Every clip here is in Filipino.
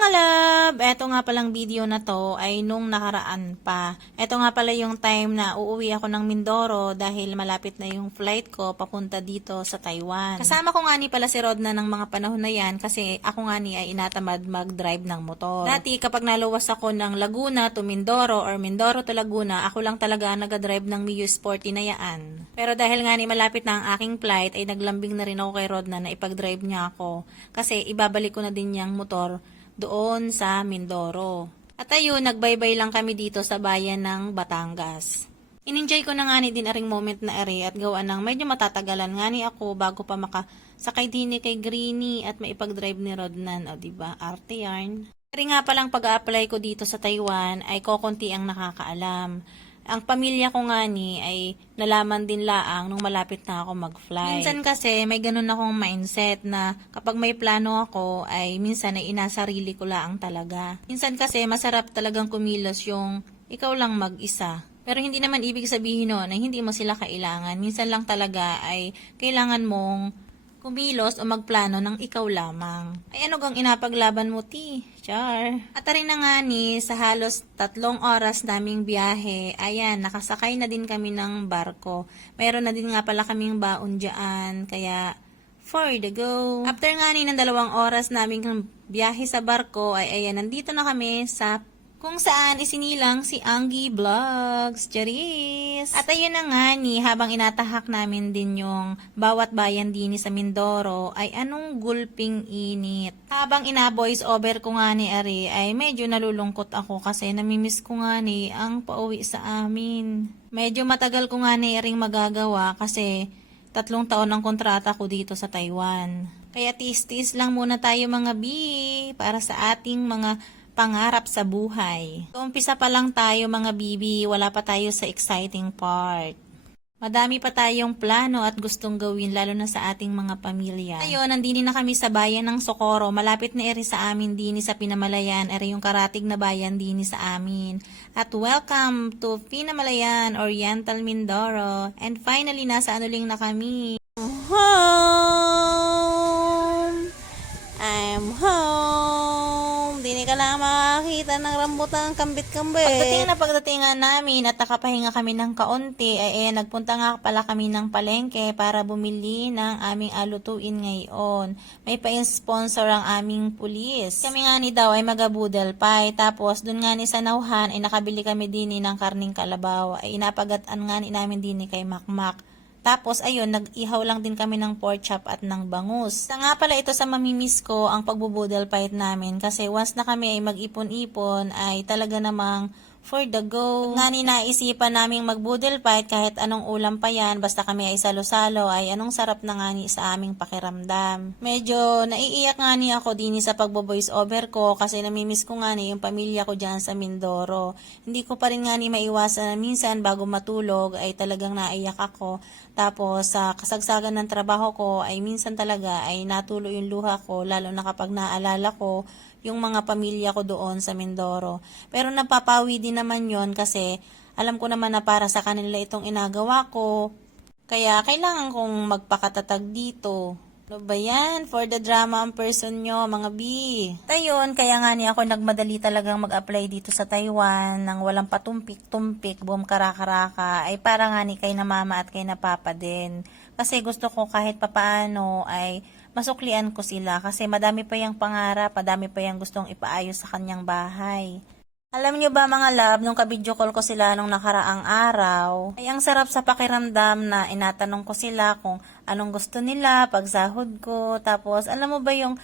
mga love! Eto nga palang video na to ay nung nakaraan pa. Eto nga pala yung time na uuwi ako ng Mindoro dahil malapit na yung flight ko papunta dito sa Taiwan. Kasama ko nga ni pala si Rodna ng mga panahon na yan kasi ako nga ni ay inatamad mag-drive ng motor. Dati kapag naluwas ako ng Laguna to Mindoro or Mindoro to Laguna, ako lang talaga nag-drive ng Mio Sporty na yaan. Pero dahil nga ni malapit na ang aking flight ay naglambing na rin ako kay Rodna na ipag-drive niya ako kasi ibabalik ko na din niyang motor doon sa Mindoro. At ayun, nagbaybay lang kami dito sa bayan ng Batangas. In-enjoy ko na nga ni din aring moment na ere at gawa ng medyo matatagalan nga ni ako bago pa makasakay din kay Greenie at maipag-drive ni Rodnan. O diba, arte yarn. Pero nga palang pag-a-apply ko dito sa Taiwan ay kokonti ang nakakaalam. Ang pamilya ko nga ni ay nalaman din laang nung malapit na ako mag-fly. Minsan kasi may ganun akong mindset na kapag may plano ako ay minsan ay inasarili ko laang talaga. Minsan kasi masarap talagang kumilos yung ikaw lang mag-isa. Pero hindi naman ibig sabihin no na hindi mo sila kailangan. Minsan lang talaga ay kailangan mong kumilos o magplano ng ikaw lamang. Ay ano gang inapaglaban mo ti? Char. At rin na nga ni sa halos 3 oras naming biyahe, ayan, nakasakay na din kami ng barko. Mayroon na din nga pala kaming baon dyan, kaya for the go. After nga ni ng 2 oras naming biyahe sa barko, ay ayan, nandito na kami sa kung saan isinilang si Anggi Vlogs, Charis. At ayun na nga ni, habang inatahak namin din yung bawat bayan din sa Mindoro, ay anong gulping init. Habang ina-voice over ko nga ni Ari, ay medyo nalulungkot ako kasi namimiss ko nga ni ang pauwi sa amin. Medyo matagal ko nga ni Aring magagawa kasi 3 taon ang kontrata ko dito sa Taiwan. Kaya tis-tis lang muna tayo mga bi para sa ating mga pangarap sa buhay. So, umpisa pa lang tayo mga bibi, wala pa tayo sa exciting part. Madami pa tayong plano at gustong gawin lalo na sa ating mga pamilya. Ayun, nandini na kami sa bayan ng Socorro, malapit na eri sa amin dini sa Pinamalayan, eri yung karatig na bayan dini sa amin. At welcome to Pinamalayan, Oriental Mindoro. And finally, nasa anuling na kami. Home! I'm home! Di ka lang makakita ng rambutan kambit-kambit. Pagdating nga namin at nakapahinga kami ng kaunti, ay nagpunta nga pala kami ng palengke para bumili ng aming alutuin ngayon. May pa-sponsor ang aming pulis. Kami nga ni daw ay magabudal pie. Tapos dun nga ni sa nauhan ay nakabili kami din ng karning kalabaw. Ay inapagatan nga ni namin din kay Makmak. Tapos, ayun, nag-ihaw lang din kami ng pork chop at ng bangus. Sa nga pala ito sa mamimiss ko ang pagbubudal fight namin kasi once na kami ay mag-ipon-ipon ay talaga namang for the go. Nga ni naisipan naming magbudel fight kahit anong ulam pa yan, basta kami ay salo-salo, ay anong sarap na nga ni sa aming pakiramdam. Medyo naiiyak nga ni ako din sa pagbo-voice over ko kasi namimiss ko nga ni yung pamilya ko dyan sa Mindoro. Hindi ko pa rin nga ni maiwasan na minsan bago matulog ay talagang naiyak ako. Tapos sa kasagsagan ng trabaho ko ay minsan talaga ay natulo yung luha ko lalo na kapag naalala ko yung mga pamilya ko doon sa Mindoro. Pero napapawi din naman yon kasi alam ko naman na para sa kanila itong inagawa ko. Kaya kailangan kong magpakatatag dito. Ano ba yan? For the drama ang person nyo, mga B. Tayon, kaya nga ni ako nagmadali talagang mag-apply dito sa Taiwan nang walang patumpik-tumpik, boom karaka-raka, ay para nga ni kay na mama at kay na papa din. Kasi gusto ko kahit papaano ay masuklian ko sila kasi madami pa yung pangarap, madami pa yung gustong ipaayos sa kanyang bahay. Alam nyo ba mga love, nung kabidyo call ko sila nung nakaraang araw, ay ang sarap sa pakiramdam na inatanong ko sila kung anong gusto nila, pagsahod ko, tapos alam mo ba yung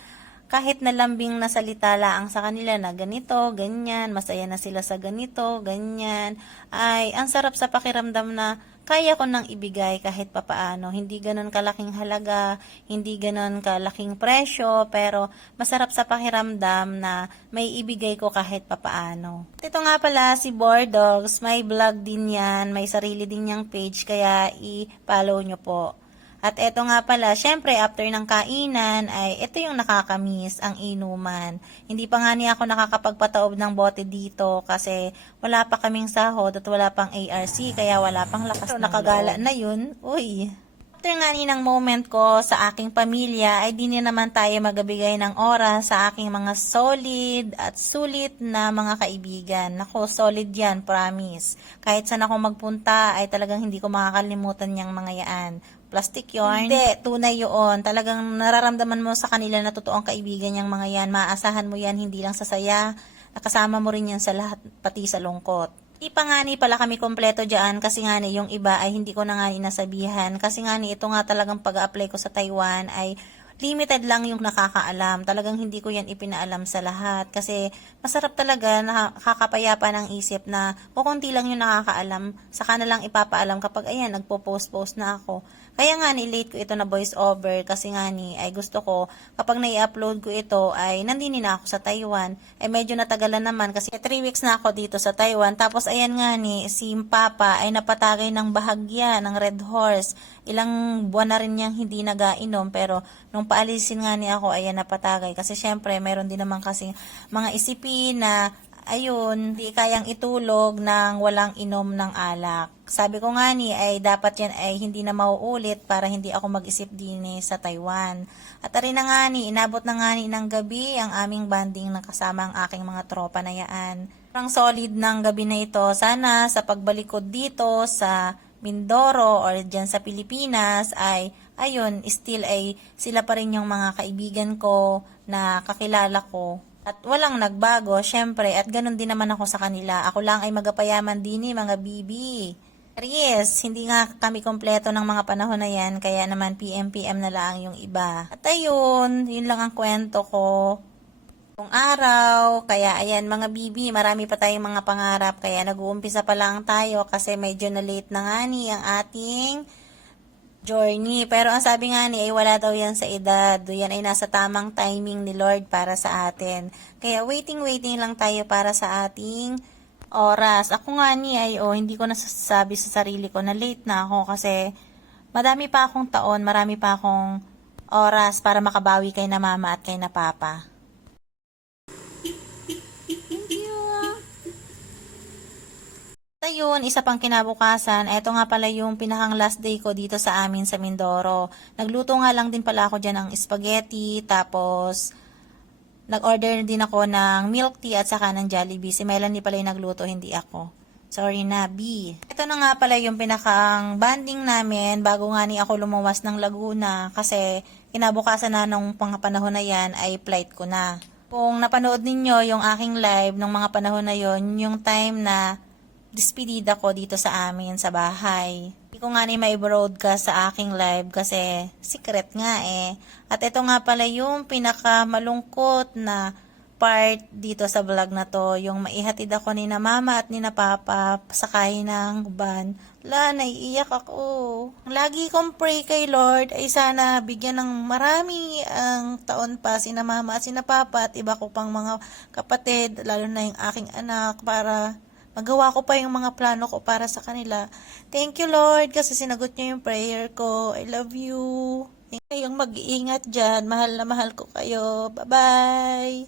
kahit nalambing na salita lang sa kanila na ganito, ganyan, masaya na sila sa ganito, ganyan, ay ang sarap sa pakiramdam na kaya ko nang ibigay kahit papaano. Hindi ganon kalaking halaga, hindi ganon kalaking presyo, pero masarap sa pakiramdam na may ibigay ko kahit papaano. Ito nga pala si Bordogs, may vlog din yan, may sarili din niyang page, kaya i-follow nyo po. At eto nga pala, syempre after ng kainan ay ito yung nakakamiss, ang inuman. Hindi pa nga niya ako nakakapagpataob ng bote dito kasi wala pa kaming sahod at wala pang ARC kaya wala pang lakas ng nakagala na yun. Uy! After nga ni ng moment ko sa aking pamilya, ay di na naman tayo magabigay ng oras sa aking mga solid at sulit na mga kaibigan. Nako, solid yan, promise. Kahit saan ako magpunta, ay talagang hindi ko makakalimutan yung mga yaan. Plastic yarn? Hindi, tunay yun. Talagang nararamdaman mo sa kanila na totoong kaibigan yung mga yan. Maaasahan mo yan, hindi lang sa saya. Nakasama mo rin yan sa lahat, pati sa lungkot. Di pa nga ni pala kami kompleto dyan kasi nga ni yung iba ay hindi ko na nga ni nasabihan. Kasi nga ni ito nga talagang pag-apply ko sa Taiwan ay limited lang yung nakakaalam. Talagang hindi ko yan ipinaalam sa lahat. Kasi masarap talaga, nakakapayapa ng isip na kukunti lang yung nakakaalam. Saka na lang ipapaalam kapag ayan, nagpo-post-post na ako. Kaya nga ni late ko ito na voice over kasi nga ni ay gusto ko kapag nai-upload ko ito ay nandini na ako sa Taiwan. Ay medyo natagalan naman kasi 3 weeks na ako dito sa Taiwan. Tapos ayan nga ni si Papa ay napatagay ng bahagya ng Red Horse. Ilang buwan na rin niyang hindi nagainom pero nung paalisin nga ni ako ayan napatagay. Kasi syempre meron din naman kasi mga isipin na ayun, di kayang itulog ng walang inom ng alak. Sabi ko nga ni ay dapat yan ay hindi na mauulit para hindi ako mag-isip din sa Taiwan. At rin na nga ni, inabot na nga ni ng gabi ang aming banding ng kasama ang aking mga tropa na yaan. Parang solid ng gabi na ito. Sana sa pagbalik ko dito sa Mindoro or dyan sa Pilipinas ay ayun, still ay sila pa rin yung mga kaibigan ko na kakilala ko. At walang nagbago, syempre, at ganun din naman ako sa kanila. Ako lang ay magapayaman din mga bibi. Yes, hindi nga kami kompleto ng mga panahon na yan, kaya naman PM na lang yung iba. At ayun, yun lang ang kwento ko. Kung araw, kaya ayan mga bibi, marami pa tayong mga pangarap, kaya nag-uumpisa pa lang tayo kasi medyo na late na nga ni ang ating journey. Pero ang sabi nga ni ay wala daw yan sa edad. Yan ay nasa tamang timing ni Lord para sa atin. Kaya waiting lang tayo para sa ating oras. Ako nga ni ay hindi ko nasasabi sa sarili ko na late na ako kasi madami pa akong taon, marami pa akong oras para makabawi kay na mama at kay na papa. Ayun, isa pang kinabukasan, eto nga pala yung pinakang last day ko dito sa amin sa Mindoro. Nagluto nga lang din pala ako dyan ng spaghetti, tapos nag-order din ako ng milk tea at saka ng Jollibee. Si Melanie pala yung nagluto, hindi ako. Sorry na, B. Ito na nga pala yung pinakang banding namin bago nga ni ako lumuwas ng Laguna kasi kinabukasan na nung panahon na yan ay flight ko na. Kung napanood ninyo yung aking live nung mga panahon na yon, yung time na despedida ko dito sa amin sa bahay. Hindi ko nga ni may broadcast sa aking live kasi secret nga eh. At ito nga pala yung pinaka malungkot na part dito sa vlog na to. Yung maihatid ako ni na mama at ni na papa sakay ng van. Naiiyak ako. Lagi kong pray kay Lord ay sana bigyan ng marami ang taon pa si na mama at si na papa at iba ko pang mga kapatid, lalo na yung aking anak para magawa ko pa yung mga plano ko para sa kanila. Thank you, Lord, kasi sinagot niyo yung prayer ko. I love you. Kayong mag-iingat dyan. Mahal na mahal ko kayo. Bye-bye.